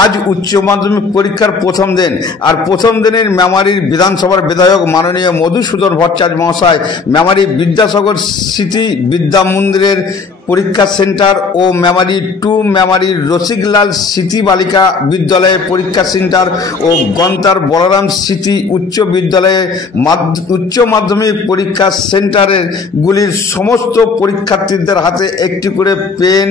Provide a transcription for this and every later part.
আজ উচ্চ মাধ্যমিক পরীক্ষার প্রথম দিন আর প্রথম দিনের মেমারির বিধানসভার বিধায়ক মাননীয় মধুসূদন ভট্টাচার্য মহাশয় মেমারি বিদ্যাসাগর স্মৃতি বিদ্যা মন্দিরের পরীক্ষা সেন্টার ও মেমারি 2 মেমারির রসিকলাল স্মৃতি বালিকা বিদ্যালয়ের পরীক্ষা সেন্টার ও গন্তার বলরাম স্মৃতি উচ্চ বিদ্যালয়ের উচ্চ মাধ্যমিক পরীক্ষা সেন্টারের গুলির সমস্ত পরীক্ষার্থীদের হাতে একটি করে পেন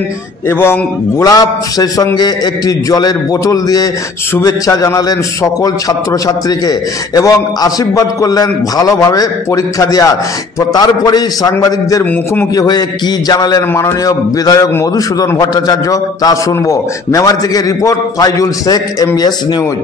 এবং গোলাপ সেই সঙ্গে একটি জলের বোতল দিয়ে শুভেচ্ছা জানালেন সকল ছাত্রছাত্রীকে এবং আশীর্বাদ করলেন ভালোভাবে পরীক্ষা দেওয়ার। তারপরেই সাংবাদিকদের মুখোমুখি হয়ে কি জানালেন মাননীয় বিধায়ক মধুসূদন ভট্টাচার্য তা শুনব। মেমারি থেকে report Faizul Sheikh, MBS news.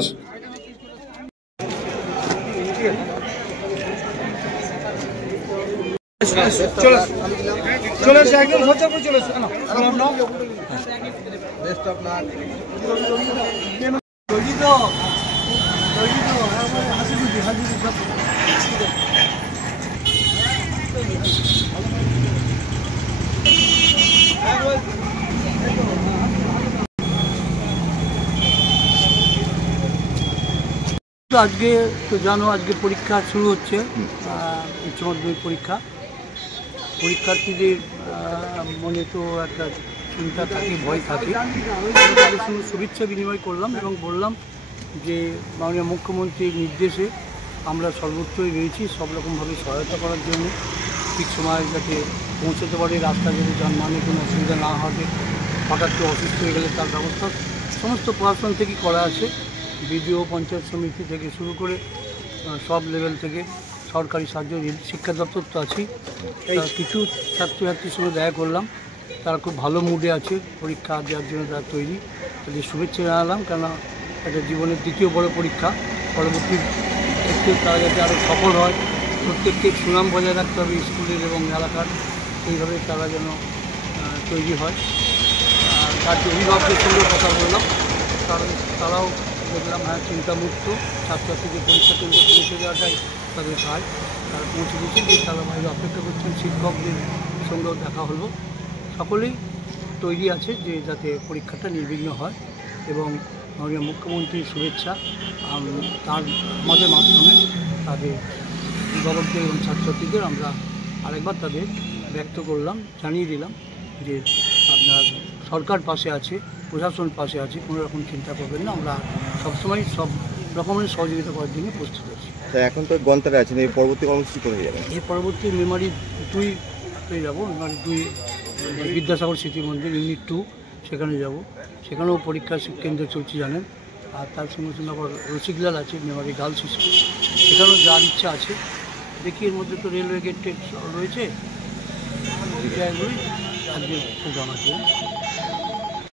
আজকে তো জানো আজকে পরীক্ষা শুরু হচ্ছে, উচ্চ মাধ্যমিক পরীক্ষার্থীদের মনে তো একটা চিন্তা থাকে, ভয় থাকে। তাদের সঙ্গে শুভেচ্ছা বিনিময় করলাম এবং বললাম যে মাননীয় মুখ্যমন্ত্রীর নির্দেশে আমরা সর্বোচ্চই রয়েছি সব রকমভাবে সহায়তা করার জন্য, ঠিক সময় যাতে পৌঁছতে পারে, রাস্তা যাতে যানবাহনের কোনো অসুবিধা না হবে, হঠাৎ করে অসুস্থ হয়ে গেলে তার ব্যবস্থা সমস্ত প্রশাসন থেকেই করা আছে। বিডিও, পঞ্চায়েত সমিতি থেকে শুরু করে সব লেভেল থেকে সরকারি সাহায্য, শিক্ষা দপ্তর তো আছেই। কিছু ছাত্রছাত্রীর সঙ্গে দেখা করলাম, তারা খুব ভালো মুডে আছে, পরীক্ষা দেওয়ার জন্য তারা তৈরি। তাদের শুভেচ্ছা জানালাম, কেননা এটা জীবনের দ্বিতীয় বড় পরীক্ষা, পরবর্তী ক্ষেত্রে তারা যাতে আরও সফল হয়, প্রত্যেককে সুনাম বজায় রাখতে হবে স্কুলের এবং এলাকার, এইভাবে তারা যেন তৈরি হয়। আর তার যে অভিভাবকদের সঙ্গে কথা বললাম, কারণ তারাও দেখলাম চিন্তামুক্ত, ছাত্রছাত্রীদের পরীক্ষা কেন্দ্রে পৌঁছে দেওয়াটাই তাদের কাজ। তারা পৌঁছে দিয়েছেন, যে তারা বাইরে অপেক্ষা করছেন, শিক্ষকদের সঙ্গেও দেখা হলো। সকলেই তৈরি আছে যে যাতে পরীক্ষাটা নির্বিঘ্ন হয় এবং মাননীয় মুখ্যমন্ত্রীর শুভেচ্ছা তার আমাদের মাধ্যমে তাদের অভিভাবকদের এবং ছাত্রছাত্রীদের আমরা আরেকবার তাদের ব্যক্ত করলাম, জানিয়ে দিলাম যে আপনার সরকার পাশে আছে, প্রশাসন পাশে আছে, কোনো রকম চিন্তা করবেন না, আমরা সবসময় সব রকমের সহযোগিতা করার জন্য প্রস্তুত আছি। এখন তো গন্তারে আছেন, এই পরবর্তী কর্মসূচি করে যাবেন? এই পরবর্তী মেমারি 2 যাবো, মেমারি 2 বিদ্যাসাগর স্মৃতি মন্দির ইউনিট 2, সেখানে যাব। সেখানেও পরীক্ষা কেন্দ্র চলছে জানেন। আর তার সঙ্গে সঙ্গে আবার রসিকলাল আছে মেমারি গার্লস স্কুল, সেখানেও যাওয়ার ইচ্ছা আছে। দেখি এর মধ্যে তো রেলওয়ে গেট রয়েছে, আজকে প্রোগ্রাম আছে।